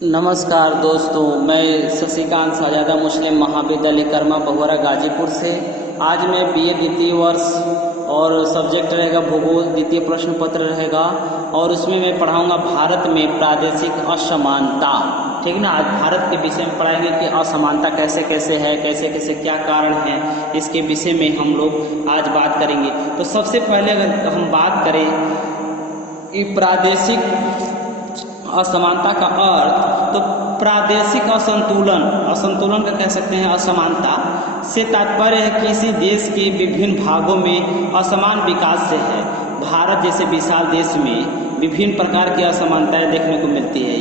नमस्कार दोस्तों, मैं शशिकांत साजादा मुस्लिम महाविद्यालय कर्मा बहुरा गाजीपुर से। आज मैं बीए द्वितीय वर्ष और सब्जेक्ट रहेगा भूगोल, द्वितीय प्रश्न पत्र रहेगा और उसमें मैं पढ़ाऊंगा भारत में प्रादेशिक असमानता। ठीक है ना। आज भारत के विषय में पढ़ाएंगे कि असमानता कैसे कैसे है, कैसे कैसे क्या कारण है, इसके विषय में हम लोग आज बात करेंगे। तो सबसे पहले अगर हम बात करें कि प्रादेशिक असमानता का अर्थ, तो प्रादेशिक असंतुलन का कह सकते हैं। असमानता से तात्पर्य है किसी देश के विभिन्न भागों में असमान विकास से है। भारत जैसे विशाल देश में विभिन्न प्रकार की असमानताएं देखने को मिलती है।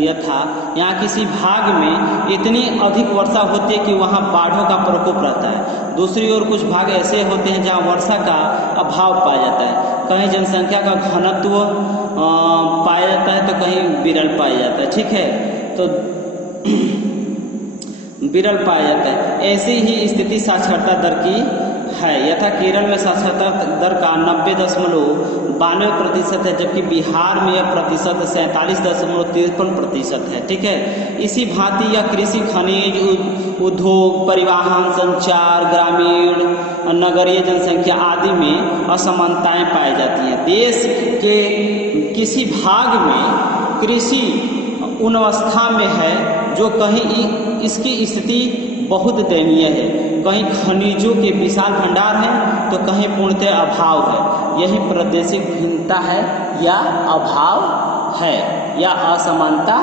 यथा यहाँ किसी भाग में इतनी अधिक वर्षा होती है कि वहाँ बाढ़ों का प्रकोप रहता है। दूसरी ओर कुछ भाग ऐसे होते हैं जहाँ वर्षा का अभाव पाया जाता है। कहीं जनसंख्या का घनत्व पाया जाता है तो कहीं विरल पाया जाता है। ठीक है, तो विरल पाया जाता है। ऐसी ही स्थिति साक्षरता दर की है। यथा केरल में साक्षरता दर का 90.92% है, जबकि बिहार में यह प्रतिशत 47.53% है। ठीक है। इसी भांति यह कृषि, खनिज, उद्योग, परिवहन, संचार, ग्रामीण, नगरीय जनसंख्या आदि में असमानताएं पाई जाती हैं। देश के किसी भाग में कृषि उन अवस्था में है जो कहीं इसकी स्थिति बहुत दयनीय है, कहीं खनिजों के विशाल भंडार हैं तो कहीं पूर्णतः अभाव है। यही प्रादेशिक भिन्नता है या अभाव है या असमानता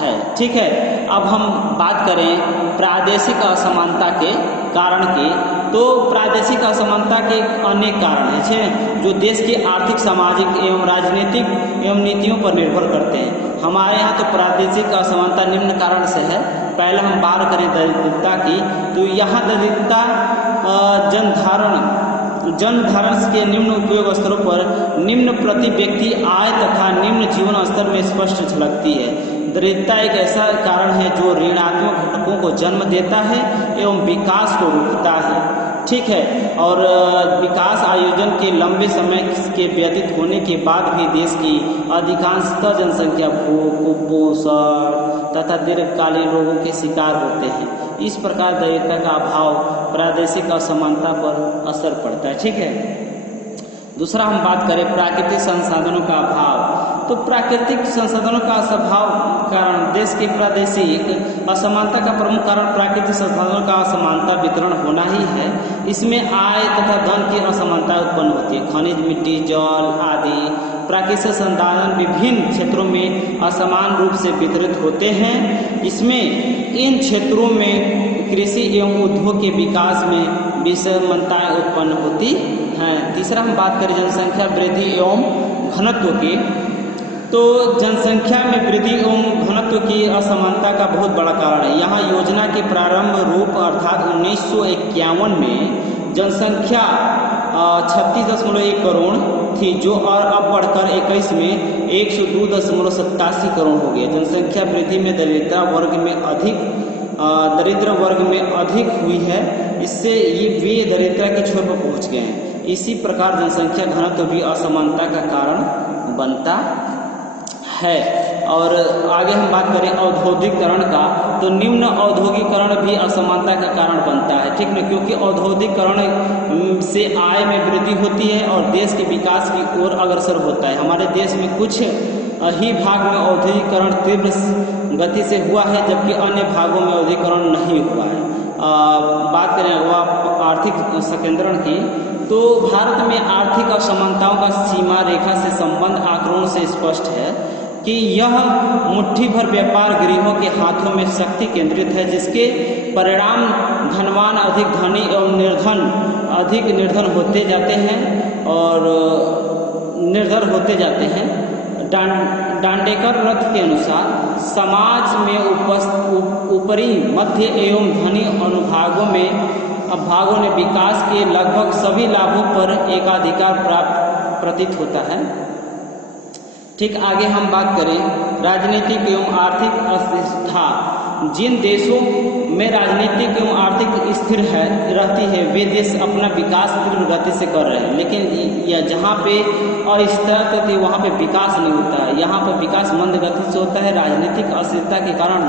है। ठीक है। अब हम बात करें प्रादेशिक असमानता के कारण की, तो प्रादेशिक असमानता के अनेक कारण हैं जो देश की आर्थिक, सामाजिक एवं राजनीतिक एवं नीतियों पर निर्भर करते हैं। हमारे यहाँ तो प्रादेशिक असमानता निम्न कारण से है। पहले हम बात करें दरिद्रता की, तो यहाँ दरिद्रता जनधारण के निम्न उपयोग स्तरों पर निम्न प्रति व्यक्ति आय तथा निम्न जीवन स्तर में स्पष्ट झलकती है। दरिद्रता एक ऐसा कारण है जो ऋणात्मक घटकों को जन्म देता है एवं विकास को रोकता है। ठीक है। और विकास आयोजन के लंबे समय के व्यतीत होने के बाद भी देश की अधिकांशतः जनसंख्या भूख, कुपोषण तथा दीर्घकालीन रोगों के शिकार होते हैं। इस प्रकार दरिद्रता का अभाव प्रादेशिक असमानता पर असर पड़ता है। ठीक है। दूसरा हम बात करें प्राकृतिक संसाधनों का अभाव, तो प्राकृतिक संसाधनों का अभाव कारण देश की प्रादेशिक असमानता का प्रमुख कारण प्राकृतिक संसाधनों का असमानता वितरण होना ही है। इसमें आय तथा धन की असमानता उत्पन्न होती है। खनिज, मिट्टी, जल आदि प्राकृतिक संसाधन विभिन्न क्षेत्रों में असमान रूप से वितरित होते हैं। इसमें इन क्षेत्रों में कृषि एवं उद्योग के विकास में विषमताएं उत्पन्न होती हैं। तीसरा हम बात करें जनसंख्या वृद्धि एवं घनत्व की, तो जनसंख्या में वृद्धि एवं घनत्व की असमानता का बहुत बड़ा कारण है। यहाँ योजना के प्रारंभ रूप अर्थात 1951 में जनसंख्या 36.1 करोड़ थी, जो और अब बढ़कर 21 में 102.87 करोड़ हो गई। जनसंख्या वृद्धि में दरिद्र वर्ग में अधिक हुई है। इससे वे दरिद्रता के छोर पर पहुँच गए हैं। इसी प्रकार जनसंख्या घनत्व भी असमानता का कारण बनता है। और आगे हम बात करें औद्योगिकरण का, तो निम्न औद्योगिकरण भी असमानता का कारण बनता है। ठीक ना, क्योंकि औद्योगिकरण से आय में वृद्धि होती है और देश के विकास की ओर अग्रसर होता है। हमारे देश में कुछ ही भाग में औद्योगिकरण तीव्र गति से हुआ है, जबकि अन्य भागों में औद्योगिकरण नहीं हुआ है। बात करें आर्थिक संकेंद्रण की, तो भारत में आर्थिक असमानताओं का सीमा रेखा से संबंध आंकड़ों से स्पष्ट है कि यह मुट्ठी भर व्यापार गृहों के हाथों में शक्ति केंद्रित है, जिसके परिणाम धनवान अधिक धनी एवं निर्धन अधिक निर्धन होते जाते हैं और निर्धर होते जाते हैं। डांडेकर रथ के अनुसार समाज में ऊपरी, मध्य एवं धनी अनुभागों ने विकास के लगभग सभी लाभों पर एकाधिकार प्राप्त प्रतीत होता है। ठीक, आगे हम बात करें राजनीतिक एवं आर्थिक अस्थिरता, जिन देशों में राजनीतिक एवं आर्थिक स्थिर है रहती है वे देश अपना विकास तीव्र गति से कर रहे हैं, लेकिन या जहाँ पे अस्थिरता रहती है वहाँ पे विकास नहीं होता है। यहाँ पर विकास मंद गति से होता है। राजनीतिक अस्थिरता के कारण